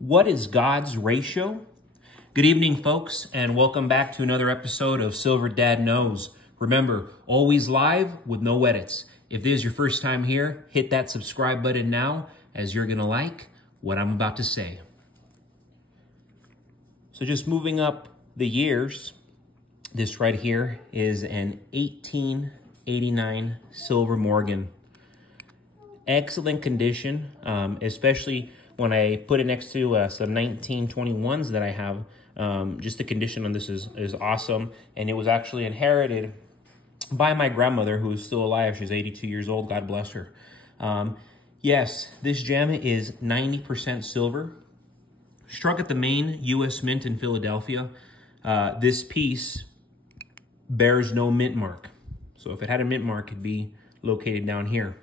What is God's ratio? Good evening, folks, and welcome back to another episode of Silver Dad Knows. Remember, always live with no edits. If this is your first time here, hit that subscribe button now, as you're going to like what I'm about to say. So just moving up the years, this right here is an 1889 Silver Morgan. Excellent condition, especially when I put it next to some 1921s that I have. Just the condition on this is awesome. And it was actually inherited by my grandmother, who is still alive. She's 82 years old. God bless her. Yes, this gem is 90% silver. Struck at the main U.S. Mint in Philadelphia. This piece bears no mint mark. So if it had a mint mark, it'd be located down here.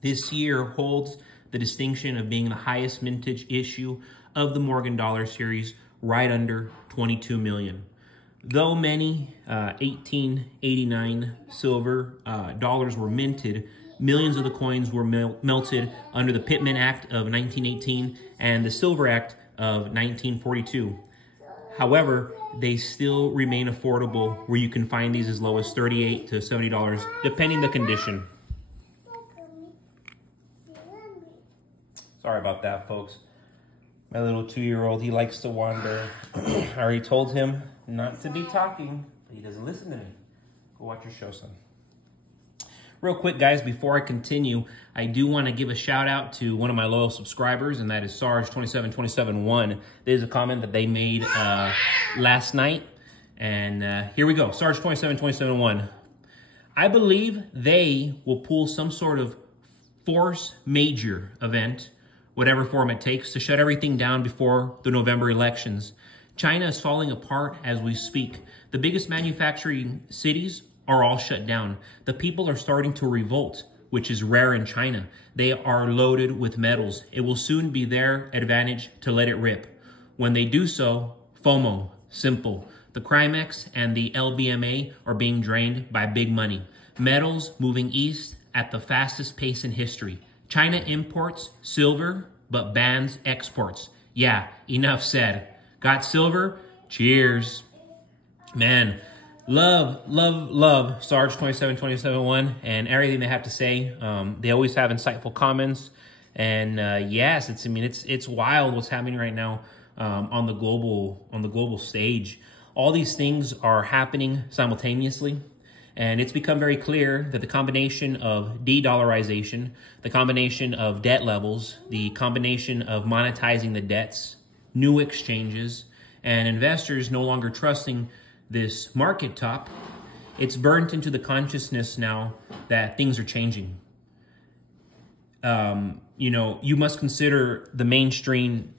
This year holds the distinction of being the highest mintage issue of the Morgan Dollar Series, right under 22 million. Though many 1889 silver dollars were minted, millions of the coins were melted under the Pittman Act of 1918 and the Silver Act of 1942. However, they still remain affordable, where you can find these as low as $38 to $70, depending the condition. Sorry about that, folks. My little 2-year-old, he likes to wander. I already told him not to be talking, but he doesn't listen to me. Go watch your show, son. Real quick, guys, before I continue, I do want to give a shout out to one of my loyal subscribers, and that is Sarge27271. There's a comment that they made last night, and here we go. Sarge27271. I believe they will pull some sort of force major event, whatever form it takes, to shut everything down before the November elections. China is falling apart as we speak. The biggest manufacturing cities are all shut down. The people are starting to revolt, which is rare in China. They are loaded with metals. It will soon be their advantage to let it rip. When they do so, FOMO, simple. The Crimex and the LBMA are being drained by big money. Metals moving east at the fastest pace in history. China imports silver, but bans exports. Yeah, enough said. Got silver? Cheers. Man, love Sarge27271 and everything they have to say. They always have insightful comments. And yes, it's wild what's happening right now on the global stage. All these things are happening simultaneously. And it's become very clear that the combination of de-dollarization, the combination of debt levels, the combination of monetizing the debts, new exchanges, and investors no longer trusting this market top, it's burnt into the consciousness now that things are changing. You must consider the mainstream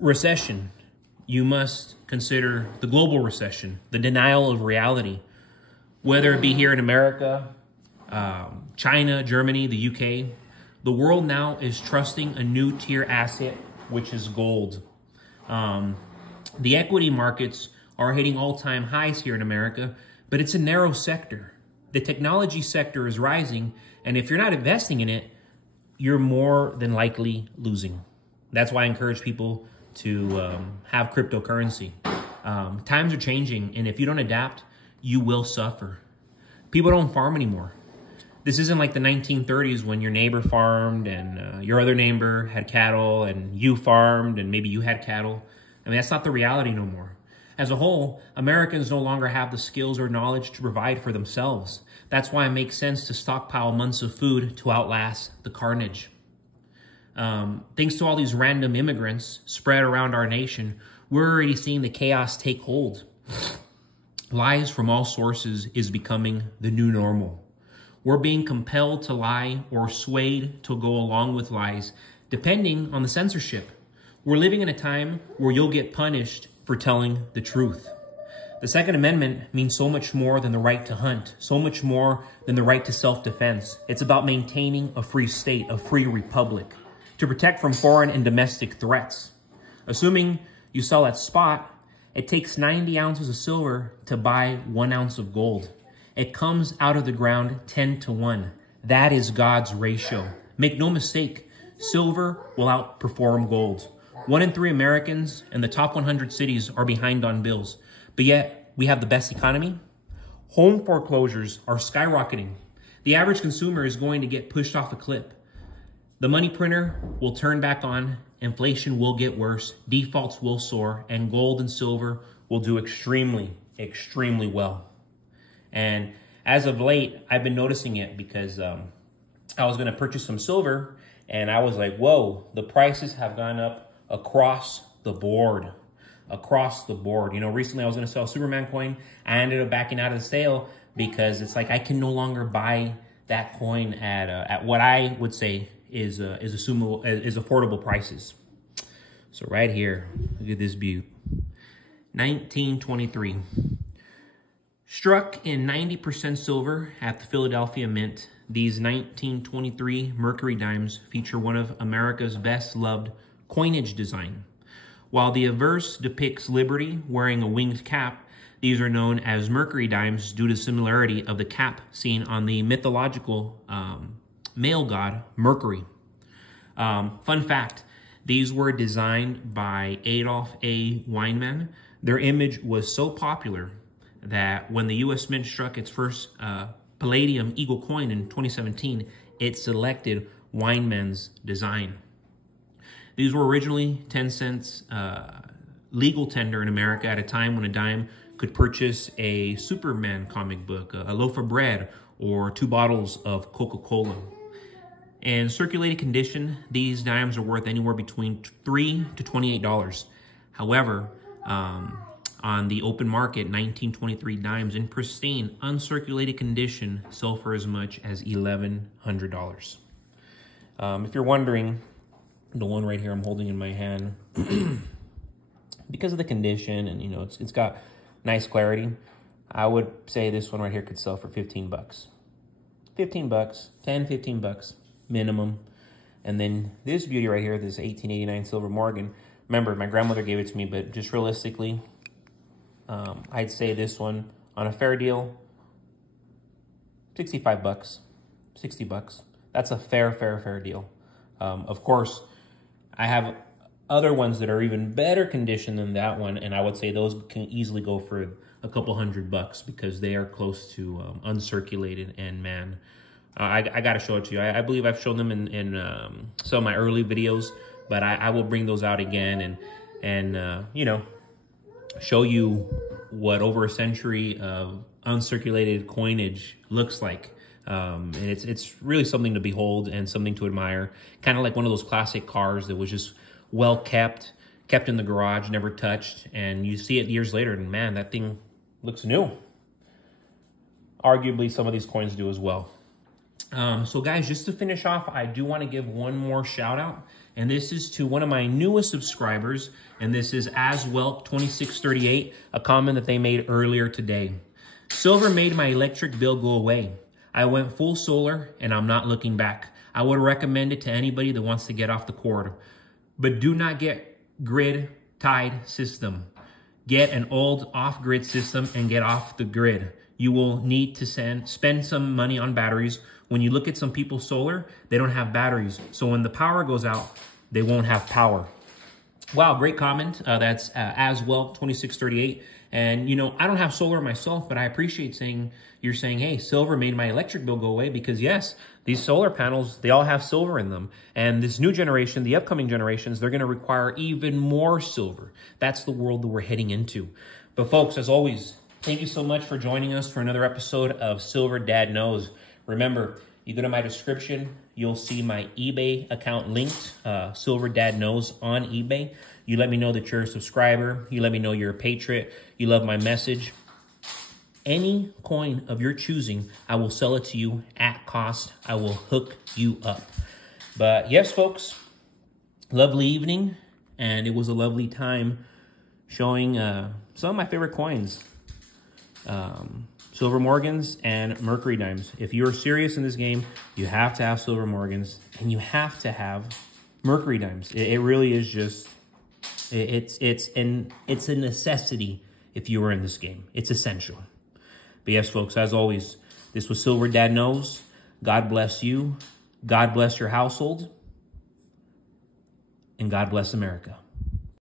recession. You must consider the global recession, the denial of reality. Whether it be here in America, China, Germany, the UK, the world now is trusting a new tier asset, which is gold. The equity markets are hitting all-time highs here in America, but it's a narrow sector. The technology sector is rising, and if you're not investing in it, you're more than likely losing. That's why I encourage people to have cryptocurrency. Times are changing, and if you don't adapt, you will suffer. People don't farm anymore. This isn't like the 1930s when your neighbor farmed and your other neighbor had cattle and you farmed and maybe you had cattle. I mean, that's not the reality no more. As a whole, Americans no longer have the skills or knowledge to provide for themselves. That's why it makes sense to stockpile months of food to outlast the carnage. Thanks to all these random immigrants spread around our nation, we're already seeing the chaos take hold. Lies from all sources is becoming the new normal. We're being compelled to lie or swayed to go along with lies, depending on the censorship. We're living in a time where you'll get punished for telling the truth. The Second Amendment means so much more than the right to hunt, so much more than the right to self-defense. It's about maintaining a free state, a free republic, to protect from foreign and domestic threats. Assuming you sell at spot, it takes 90 ounces of silver to buy 1 ounce of gold. It comes out of the ground 10 to 1. That is God's ratio. Make no mistake, Silver will outperform gold. 1 in 3 Americans and the top 100 cities are behind on bills, but yet we have the best economy. Home foreclosures are skyrocketing. The average consumer is going to get pushed off a cliff. The money printer will turn back on, inflation will get worse, defaults will soar, and gold and silver will do extremely, extremely well. And as of late, I've been noticing it because I was going to purchase some silver, and I was like, whoa, the prices have gone up across the board. Across the board. You know, recently I was going to sell a Superman coin. I ended up backing out of the sale because it's like I can no longer buy that coin at what I would say is affordable prices. So right here, look at this beaut. 1923. Struck in 90% silver at the Philadelphia Mint, these 1923 Mercury dimes feature one of America's best loved coinage design. While the obverse depicts Liberty wearing a winged cap, these are known as Mercury dimes due to similarity of the cap seen on the mythological male god Mercury. Fun fact, these were designed by Adolf A. Weinman. Their image was so popular that when the U.S. Mint struck its first Palladium Eagle coin in 2017, it selected Weinman's design. These were originally 10 cents legal tender in America at a time when a dime could purchase a Superman comic book, a loaf of bread, or 2 bottles of Coca-Cola. In circulated condition, these dimes are worth anywhere between $3 to $28. However, on the open market, 1923 dimes in pristine, uncirculated condition sell for as much as $1,100. If you're wondering, the one right here I'm holding in my hand, because of the condition and, you know, it's got nice clarity, I would say this one right here could sell for 15 bucks. 15 bucks, 10, 15 bucks minimum. And then this beauty right here, this 1889 Silver Morgan. Remember, my grandmother gave it to me, but just realistically, I'd say this one on a fair deal, 65 bucks, 60 bucks. That's a fair deal. Of course, I have other ones that are even better condition than that one, and I would say those can easily go for a couple $100 because they are close to uncirculated. And man, I got to show it to you. I believe I've shown them in some of my early videos, but I will bring those out again and you know, show you what over a century of uncirculated coinage looks like. And it's really something to behold and something to admire. Kind of like one of those classic cars that was just well kept in the garage, never touched, and you see it years later, and man, that thing looks new. Arguably, some of these coins do as well. So guys, just to finish off, I do want to give one more shout out, and this is to one of my newest subscribers, and this is Aswelk2638, a comment that they made earlier today. Silver made my electric bill go away. I went full solar, and I'm not looking back. I would recommend it to anybody that wants to get off the cord. But do not get grid-tied system. Get an old off-grid system and get off the grid. You will need to spend some money on batteries. When you look at some people's solar, they don't have batteries. So when the power goes out, they won't have power. Wow, great comment. That's Aswelk2638. And, you know, I don't have solar myself, but I appreciate you're saying, hey, silver made my electric bill go away, because yes, these solar panels, they all have silver in them. And this new generation, the upcoming generations, they're going to require even more silver. That's the world that we're heading into. But folks, as always, thank you so much for joining us for another episode of Silver Dad Knows. Remember, you go to my description, you'll see my eBay account linked, Silver Dad Knows on eBay. You let me know that you're a subscriber. You let me know you're a patriot. You love my message. Any coin of your choosing, I will sell it to you at cost. I will hook you up. But yes, folks, lovely evening. And it was a lovely time showing some of my favorite coins. Silver Morgans and Mercury dimes. If you're serious in this game, you have to have Silver Morgans and you have to have Mercury dimes. It really is just, it's a necessity if you are in this game. It's essential. But yes, folks, as always, this was Silver Dad Knows. God bless you. God bless your household. and God bless America.